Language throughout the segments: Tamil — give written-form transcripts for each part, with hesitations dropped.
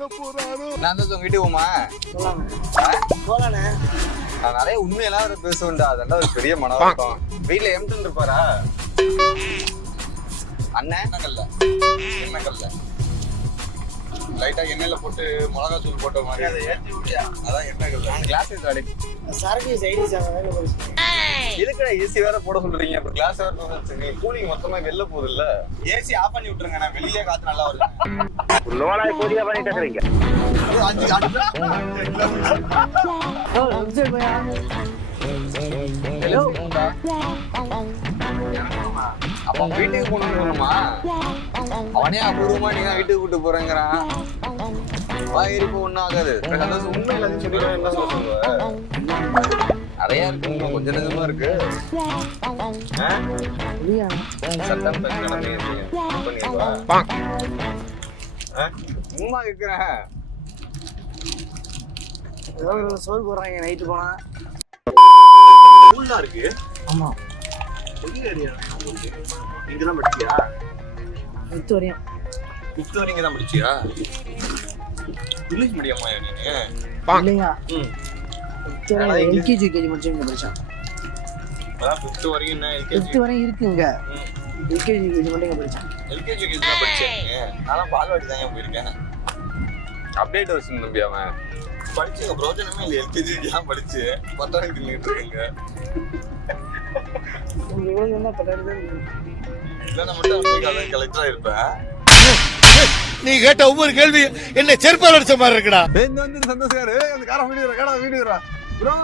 நான் தான் உங்க வீட்டுக்கு போமா போலாண்ணே. நான் நிறைய உண்மையெல்லாம் பேசுவேன்டா. அதெல்லாம் ஒரு பெரிய மனவாக்கம். வீட்டுல எம்டன் இருப்பாரா அண்ணன்? எண்ணெய்கல்ல லைட்டா எண்ணெயில போட்டு மிளகா தூள் போட்ட மாதிரி அதை ஏற்றி விட்டியா? அதான் எண்ணெய்கல்ல. கிளாஸ் வேலை சரக்கு சைடிஸ் இதுக்கடா ஏசி வேற போட சொல்றீங்க. அப்புறம் கிளாஸ் வேற போட நீ கூலிங் மொத்தமா வெளில போகுது இல்ல. ஏசி ஆஃப் பண்ணி விட்டுருங்க. நான் வெளியே காத்து நல்லா வருது. லோனாய் கோதியா பண்ணிட்டு இருக்கீங்க. அப்ப வீட்டுக்கு போகணுமா? அவனே அபூர்வமா நீங்க வீட்டுக்கு கூட்டு போறேங்கிறான். வாயிருக்கு ஒண்ணும் ஆகாது. உண்மை எல்லாத்தையும் சொல்லிடுவேன். என்ன சொல்லுவ? நிறைய இருக்கு, கொஞ்சம் நெஞ்சமா இருக்கு. சட்டம் சும்மா கேக்குறேன். சோறு போடுறாங்க நைட்டு போனா. ஸ்கூல்லாம் இருக்கு. ஆமா, இங்கதான் படிச்சியா? 10th வரையும். 5th வரைக்கும் தான் படிச்சியா? இங்கிலீஷ் மீடியமா நீங்க? இல்லையா, எல்கேஜி யூகேஜி மட்டும் இங்க படிச்சேன். அதான் 5th வரைக்கும் என்ன? 5th வரையும் இருக்குங்க. எல்கேஜி யூகேஜி மட்டும் இங்க படிச்சேன். எல்கேஜி யூகேஜி தான் படிச்சேன். நான் பால்வாடி தான் போயிருக்கேன். அப்டேட் வருஷம் தம்பி அவன் படிச்சுங்க. பிரோஜனமே இல்லை. எல்கேஜி தான் படிச்சு 10th நின்றுட்டு இருக்கீங்க. இல்லைன்னா மட்டும் கலெக்டரா இருப்பேன். நீ கேட்ட ஒவ்வொரு கேள்வி என்ன செருப்பால் அடிச்ச மாதிரி இருக்குடா. வந்து சந்தோஷக்காரு அந்த கார வீடியோ கடா வீடியோ ப்ரோ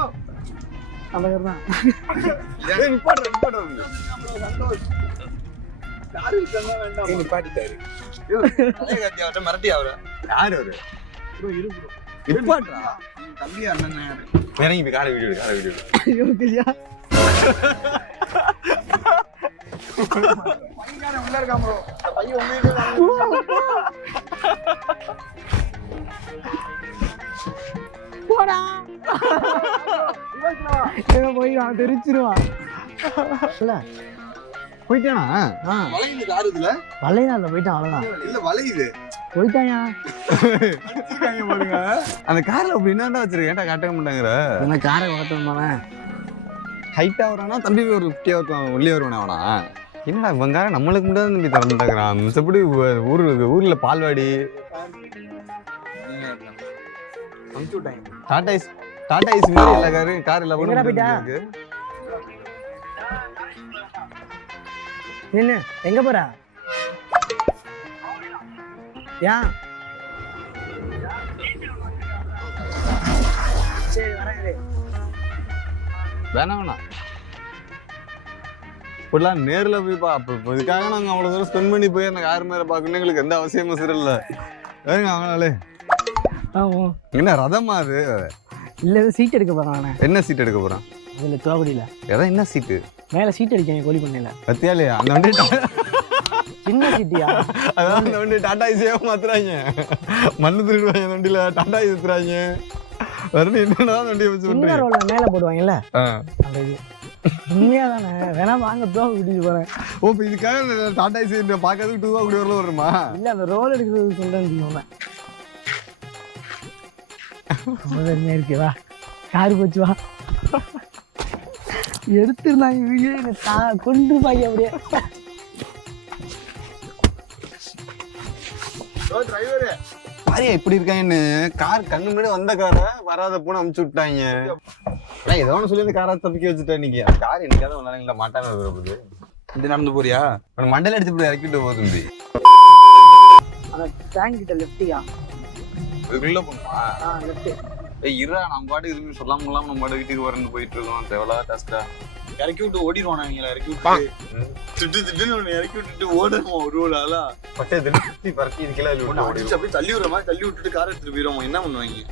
அந்த பேர் தான். நிப்பாட்டிட்டாரு. மிரட்டி அவரு யாரு அவரு? நிப்பாட்டா தம்பி அண்ணன் இறங்கி போய் கார வீடியோ உள்ள இருக்கான் ப்ரோ. பையன் உண்மையிலே போடா போய் அவன் தெரிச்சிருவான். போயிட்டானா? வளையுது காரு இதுல. வளையல போயிட்டான். அவ்வளவுதான். இல்ல வளையுது போயிட்டாயா? பாருங்க அந்த கார்ல அப்படி என்னடா வச்சிருக்க? ஏன்டா காட்ட மாட்டாங்கிற? என்ன காரை ஓட்டணுமானே? ஹைட்டா வரானா தம்பி ஒரு 50 வருவான் உள்ளே வருவானே அவனா? என்னடா இவங்க நம்மளுக்கு மட்டும் தம்பி திறந்துட்டாங்கிறான். மிச்சப்படி ஊர்ல பால்வாடி டாடா ஐஸ் மாதிரி எல்லா கார் எல்லாம் கூட இருக்கு. நின்னு எங்க போற? ஏன்? சரி வரேன். வேணாம் இப்படிலாம் நேரில் போய் அப்போ இதுக்காக நாங்கள் அவ்வளோ தூரம் ஸ்பெண்ட் பண்ணி போய் அந்த கார் மேலே பார்க்கணும் எங்களுக்கு எந்த அவசியமும் சரியில்ல. வேறுங்க அவங்களாலே என்ன ரதமா அது? இல்லை சீட் எடுக்க போறான். என்ன சீட் எடுக்க போகிறான்? இதில் தோவடியில் எதாவது என்ன சீட்டு? மேலே சீட் அடிக்காங்க கோழி பண்ணையில். பத்தியாலையா அந்த வண்டி சின்ன சீட்டியா? அதான் அந்த வண்டி டாடா ஐஸே மாத்துறாங்க. மண்ணு திருடுவாங்க அந்த வண்டியில் டாடா ஐஸ் ஊத்துறாங்க. வரணும் என்னதான் வண்டியை வச்சு சின்ன ரோல்ல மேலே போடுவாங்கல்ல அந்த இது. உண்மையா தானே? வேணா வாங்க தோவை விட்டுட்டு போறேன். ஓ இப்போ இதுக்காக டாடா ஐஸ் பார்க்கறதுக்கு 2 ரூபா கூட வரல வருமா? இல்லை அந்த ரோல் எடுக்கிறது சொல்றேன். இருக்கு வா காரு போச்சு வா. எடுத்துருந்தாங்க வீடியோ கொண்டு பாய் அப்படியே. பாரியா இப்படி இருக்காங்கன்னு கார் கண்ணு முன்னாடி வந்த காரை வராத போன அமுச்சு விட்டாங்க. ஏதோ ஒன்று சொல்லி அந்த காரை தப்பிக்க வச்சுட்டேன். இன்னைக்கு கார் என்னைக்காவது ஒன்னால இல்லை மாட்டாம போகுது. இப்படி நடந்து போறியா? மண்டல அடிச்சு இப்படி இறக்கிட்டு போகுது. அந்த டேங்க் கிட்ட லெஃப்டியா? இதுக்குள்ள போகணுமா? லெஃப்ட். இருடா நம்ம பாட்டுக்கு எதுவுமே சொல்லாம நம்ம பாட்டு வீட்டுக்கு வரணும் போயிட்டு இருக்கோம். தேவலா டாஸ்டா இறக்கி விட்டு ஓடிடுவான். அவங்கள இறக்கி விட்டு திட்டுன்னு இறக்கி விட்டுட்டு ஓடுவோம். ஒரு ஆளா பட்டே திருப்பி பறக்கி இதுக்கெல்லாம் அப்படியே தள்ளி விடுற மாதிரி தள்ளி விட்டுட்டு காரை எடுத்துட்டு போயிடுவோம். என்ன பண்ணுவாங்க?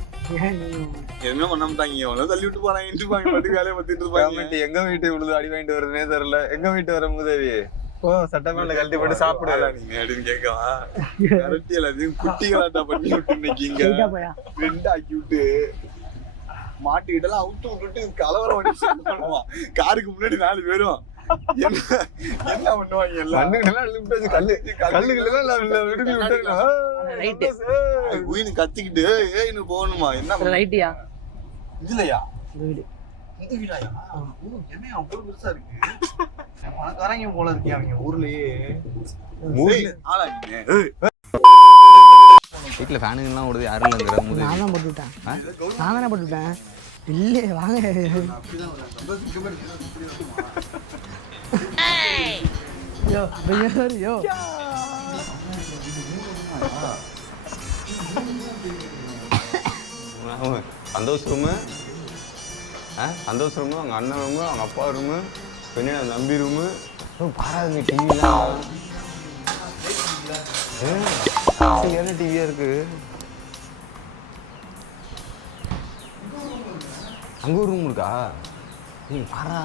எதுவுமே பண்ண மாட்டாங்க. எவ்வளவு தள்ளி விட்டு போறாங்க. பாட்டு வேலையை பார்த்துட்டு இருப்பாங்க. எங்க வீட்டு விழுது அடி வாங்கிட்டு வருதுன்னே தெரியல. எங்க வீட்டு வர முதவி ஓ சட்டமேல கழட்டி போட்டு சாப்பிடல நீங்க அப்படின்னு கேட்கவா? கரெக்டி எல்லாத்தையும் குட்டிகளாட்டா பண்ணி விட்டு இன்னைக்கு 2 ஆக்கி விட்டு மாட்டிக்கிட்டெல்லாம் அவுட்டு விட்டுட்டு கலவரம் பண்ணுவான். காருக்கு முன்னாடி 4 பேரும் என்ன பண்ணுவாங்க எல்லாம் ரைட்டு உயின்னு கத்திக்கிட்டு ஏன்னு போகணுமா என்ன ரைட்டியா இதுலயா இந்த வீடு இந்த வீடாயா என்ன அவ்வளவு பெருசா இருக்கு பணக்காரங்க போல இருக்கீங்க அவங்க ஊர்லயே ஆளாங்க வீட்டில் ஃபேனுங்கெல்லாம் ஓடுது யாரும் இல்லைங்கிற போது நான் தான் போட்டுவிட்டேன் நான் தானே போட்டுவிட்டேன் இல்லையே வாங்க யோ யோ சந்தோஷ் ரூமு சந்தோஷ் ரூமு அவங்க அண்ணன் ரூமு அவங்க அப்பா ரூமு பெண்ணு நம்பி ரூமு பாராதுங்க டிவிலாம் என்ன டிவியா இருக்கு அங்க ஒரு ரூம் இருக்கா நீ பாரா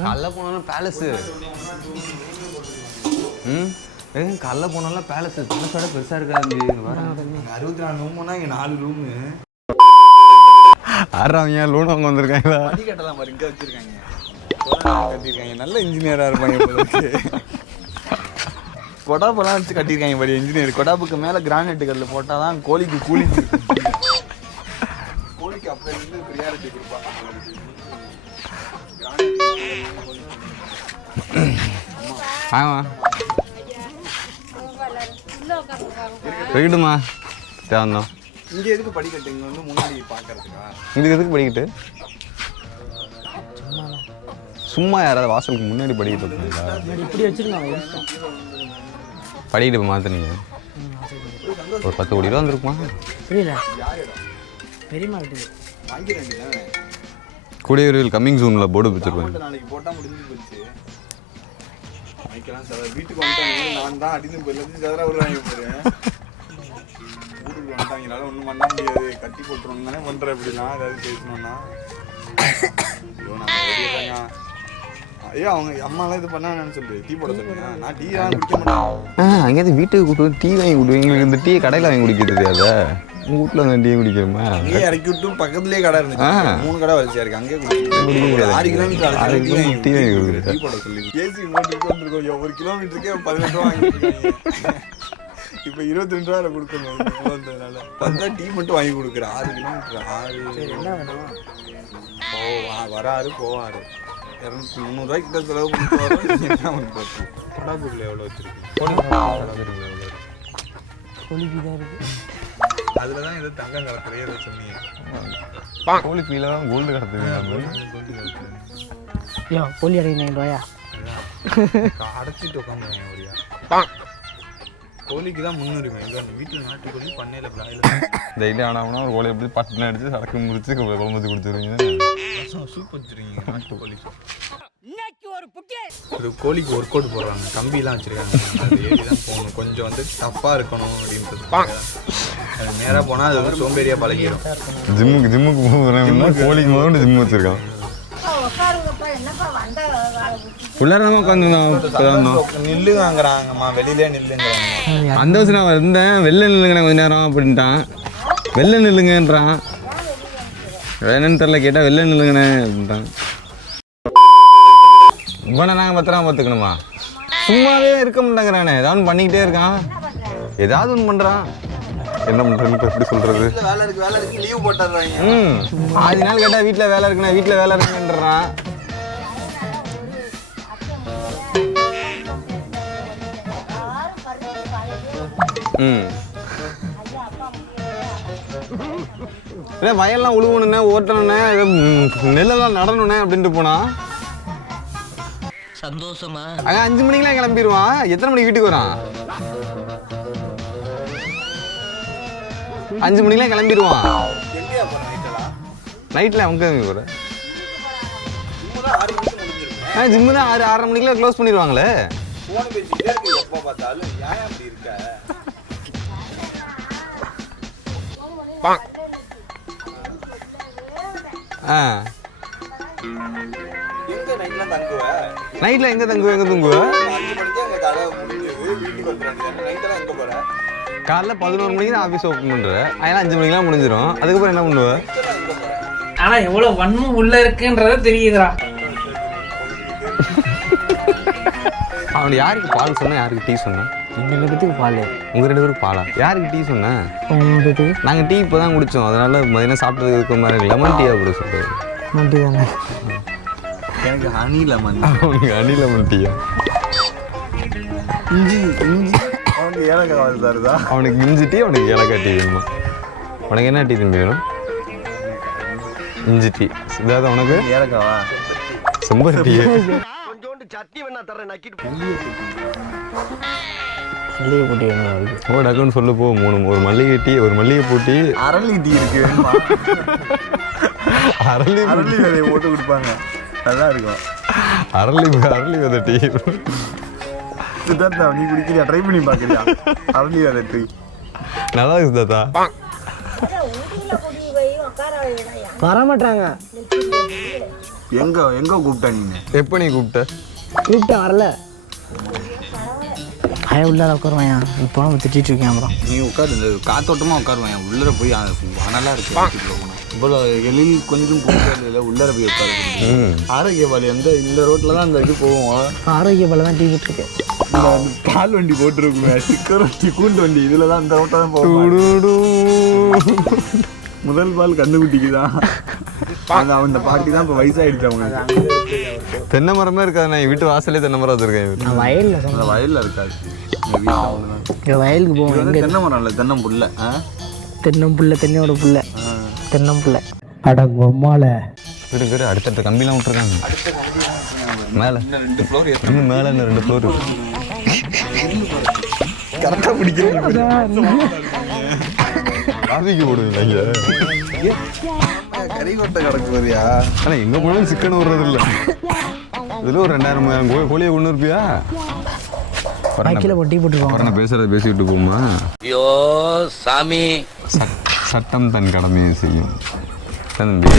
காலைல போனாலும் பேலஸு காலைல போனாலும் பேலஸு பேலஸோட பெருசா இருக்காது 64 ரூம்னா இங்க 4 ரூமு ஆறாவங்க லோன் வாங்க வந்திருக்காங்களா படி கட்டலாம் பாரு இங்க வச்சிருக்காங்க கட்டிருக்காங்க நல்ல இன்ஜினியரா இருப்பாங்க கொடாப்பெல்லாம் வச்சு கட்டியிருக்காங்க பாரு இன்ஜினியர் கொடாப்புக்கு மேல கிரானைட் கல்ல போட்டாதான் கோழிக்கு கூலி கோழிக்கு அப்புறம் இருந்து ப்ரியாரிட்டி கொடுப்பாங்க ஆமா போயிடுமா தேவந்தோம் இங்க எதுக்கு படிக்கட்டு இங்க வந்து முன்னாடி பாக்குறதுக்கா இதுக்கு எதுக்கு படிக்கிட்டு சும்மா யாராவது வாசலுக்கு முன்னாடி படிக்கிட்டு இருப்பாங்களா இப்படி வச்சிருக்காங்க படிக்கிட்டு இப்போ மாற்றினீங்க ஒரு 10 கோடி ரூபா வந்துருக்குமா புரியல பெரியமா இருக்குது வாங்கிடுறாங்க கூடிய விரைவில் கம்மிங் ஜூனில் போர்டு வச்சுருப்பேன் நாளைக்கு போட்டா முடிஞ்சு போச்சு வாங்கிக்கலாம் சார் வீட்டுக்கு வந்துட்டாங்க நான் தான் அடிந்து போயில சார் வருவாங்க போறேன் ஊருக்கு வந்துட்டாங்கனால ஒன்றும் பண்ண முடியாது கட்டி போட்டுருவோம் தானே பண்ணுறேன் இப்படிலாம் ஏதாவது பேசணும்னா ஐயோ நான் வெளியேறாங்க ஐயோ அவங்க அம்மாலாம் இது பண்ணாங்கன்னு சொல்லு டீ போட சொல்லுங்க நான் டீ எல்லாம் குடிக்க மாட்டேன் அங்கேயாவது வீட்டுக்கு கூப்பிட்டு டீ வாங்கி கொடுவோம் எங்களுக்கு இந்த டீ கடையில் வாங்கி குடிக்க தெரியாத உங்கள் வீட்டில் வந்து டீ குடிக்கிறோமா நீ இறக்கி விட்டு பக்கத்துலேயே கடை இருந்துச்சு 3 கடை வரிசையா இருக்கு அங்கேயே குடிக்க 6 கிலோமீட்டர் டீ வாங்கி கொடுக்குறேன் டீ போட சொல்லி ஏசி போட்டுட்டு வந்துருக்கோம் ஒரு கிலோமீட்டருக்கே 18 ரூபா வாங்கிட்டு இப்போ 22 ரூபா கொடுக்கணும் வந்ததுனால பார்த்தா டீ மட்டும் வாங்கி கொடுக்குறேன் 6 கிலோமீட்டர் 6 என்ன வேணும் வராரு போவாரு 200 ரூபாய்க்கு கிட்ட செலவு பண்ணிட்டு என்ன பண்ணுறது படாபூரில் எவ்வளோ வச்சிருக்கு கோழிக்கு தான் இருக்கு அதில் தான் ஏதோ தங்கம் கலக்குறையே ஏதோ சொன்னீங்க கோழி கீழே தான் கோல்டு கிடத்துது யோ கோழி அடைங்க ரூபாயா அடைச்சிட்டு உட்காந்துருவாங்க ஒரியா கோழிக்கு தான் முன்னுரிமை இதான் வீட்டில் நாட்டுக்கோழி பண்ணையில் பிராயில் டெய்லி ஆனால் ஒரு கோழி எப்படி பட்டினம் அடிச்சு சடக்கு முடிச்சு குழம்பு வச்சு கொடுத்துருவீங்க சூப் வச்சுருக்கீங்க நாட்டுக்கோழி இது கோழிக்கு ஒர்க் அவுட் போடுறாங்க கம்பிலாம் வச்சுருக்காங்க அது ஏறி தான் போகணும் கொஞ்சம் வந்து டஃப்பாக இருக்கணும் அப்படின்றது அது நேராக போனால் அது வந்து சோம்பேறியாக பழகிடும் ஜிம்முக்கு போகிறேன்னா கோழிக்கு முதல்ல ஜிம் வச்சுருக்கான் பிள்ளைதான் உட்காந்துருந்தோம் நில்லுங்கிறாங்கம்மா வெளியிலே நில்லுங்கிறாங்க அந்த வருஷம் நான் இருந்தேன் வெளில நில்லுங்க கொஞ்ச நேரம் அப்படின்ட்டான் வெளில நில்லுங்கன்றான் என்னன்னு தெரில கேட்டால் வெளில நில்லுங்கண்ணே அப்படின்ட்டான் இவனை நாங்கள் பத்திரமா பார்த்துக்கணுமா சும்மாவே இருக்க மாட்டேங்கிறானே ஏதாவது ஒன்று பண்ணிக்கிட்டே இருக்கான் ஏதாவது ஒன்று பண்ணுறான் என்ன பண்ணுறேன்னு இப்போ எப்படி சொல்கிறது வேலை இருக்கு லீவ் போட்டுறாங்க ஆதி நாள் கேட்டால் வீட்டில் வேலை இருக்குண்ணே வீட்டில் வேலை இருக்குன்றான் இல்லை வயல்லாம் உழுவணுண்ணே ஓட்டணுண்ணே நெல்லெல்லாம் நடணுண்ணே அப்படின்ட்டு போனா சந்தோஷமா அங்க 5 மணிக்கெல்லாம் கிளம்பிடுவான் எத்தனை மணிக்கு வீட்டுக்கு வரான் 5 மணிக்கெல்லாம் கிளம்பிடுவான் நைட்டில் அவங்க போகிற ஜிம்மு தான் 6:30 மணிக்கெல்லாம் க்ளோஸ் பண்ணிடுவாங்களே எப்போ பார்த்தாலும் ஏன் அப்படி இருக்க நைட்ல எங்க தங்குவ காலைல 11 மணிக்கு தான் ஆஃபீஸ் ஓப்பன் பண்ணுற அதெல்லாம் 5 மணிக்கெல்லாம் முடிஞ்சிடும் அதுக்கப்புறம் என்ன பண்ணுவேன் ஆனா எவ்வளவு வன்மம் உள்ள இருக்குன்றத தெரியுதுடா. அவன் யாருக்கு பால் சொன்னா, யாருக்கு டீ சொன்னா? எங்க 2 பேத்துக்கு பால். உங்க 2 பேருக்கு பாலா? யாருக்கு டீ சொன்ன? 3 பேத்துக்கு நாங்கள் டீ இப்போ தான் குடித்தோம், அதனால மதியம் சாப்பிட்டது இருக்க மாதிரி லெமன் டீயாக கூட சொல்லுது. நன்றி தானே. எனக்கு ஹனி லெமன். அவனுக்கு ஹனி லெமன் டீயா? இஞ்சி அவனுக்கு ஏலக்காய் தருதா? அவனுக்கு இஞ்சி டீ, அவனுக்கு ஏலக்காய் டீ வேணுமா? உனக்கு என்ன டீ தம்பி வேணும்? இஞ்சி டீ. இதாவது உனக்கு ஏலக்காவா? செம்பரு டீ. மல்லிகை போட்டி வேணும் அதுக்கு. ஓ டக்குன்னு சொல்லு போ. ஒரு மல்லிகை டீ, ஒரு மல்லிகை பூட்டி, அரளி டீ இருக்கு வேணுமா? அரளி அரளி விதையை போட்டு கொடுப்பாங்க, நல்லா இருக்கும். அரளி விதை டீ. சித்தார்த்தா, நீ குடிக்கிறியா? ட்ரை பண்ணி பார்க்கறியா? அரளி விதை டீ நல்லா இருக்கு தாத்தா. வரமாட்டாங்க. எங்க கூப்பிட்டா நீ? எப்போ நீ கூப்பிட்ட? கூப்பிட்டேன் வரல. பய உள்ளார உட்காருவாயா. இப்போ நம்ம திட்டிட்டு இருக்கேன். அப்புறம் நீ உட்காரு, இந்த காத்தோட்டமா உட்காருவேன். உள்ளர போய் நல்லா இருக்கு. இவ்வளோ எழில் கொஞ்சம் போகல, உள்ளர போய் உட்காரு. ஆரோக்கிய பால் இந்த ரோட்ல தான் அந்த இது போவோம். ஆரோக்கிய பால் தான் டீ இருக்கேன். இந்த பால் வண்டி போட்டுருக்குமே, சிக்கர் வண்டி, கூண்டு வண்டி, இதுல தான் அந்த ரோட்டை தான் போவோம். முதல் பால் கண்ணுக்குட்டிக்கு தான். அந்த பாட்டி தான் இப்போ வயசாயிடுச்சு அவங்களுக்கு. தென்னை மரமே இருக்காது. நான் வீட்டு வாசலே தென்னை மரம் வச்சிருக்கேன். நான் வயலில் அந்த வயல்ல இருக்காது. இங்கே வயலுக்கு போவோம். தென்னை மரம் இல்லை, தென்னம்புள்ள. தென்னம்புள்ள, தென்னையோட புள்ள, தென்னம்புள்ள. அடங்கொம்மால இருக்கு. அடுத்தடுத்த கம்பிலாம் விட்டுருக்காங்க. மேலே 2 ஃப்ளோர், இன்னும் மேலே 2 ஃப்ளோர். கரெக்டாக பிடிக்கிறேன். காஃபிக்கு போடுவீங்க கறிக்கொட்டை கிடக்கு வரியா? ஆனால் எங்கே போனாலும் சிக்கன் விடுறது இல்லை. இதில் ஒரு 2000 கோழியை கொண்டு இருப்பியா? கிலோ டீ போட்டுருவோம். நான் பேசுகிறத பேசிவிட்டு போமா? ஐயோ சாமி, சட்டம் தன் கடமையை செய்யும் தம்பி.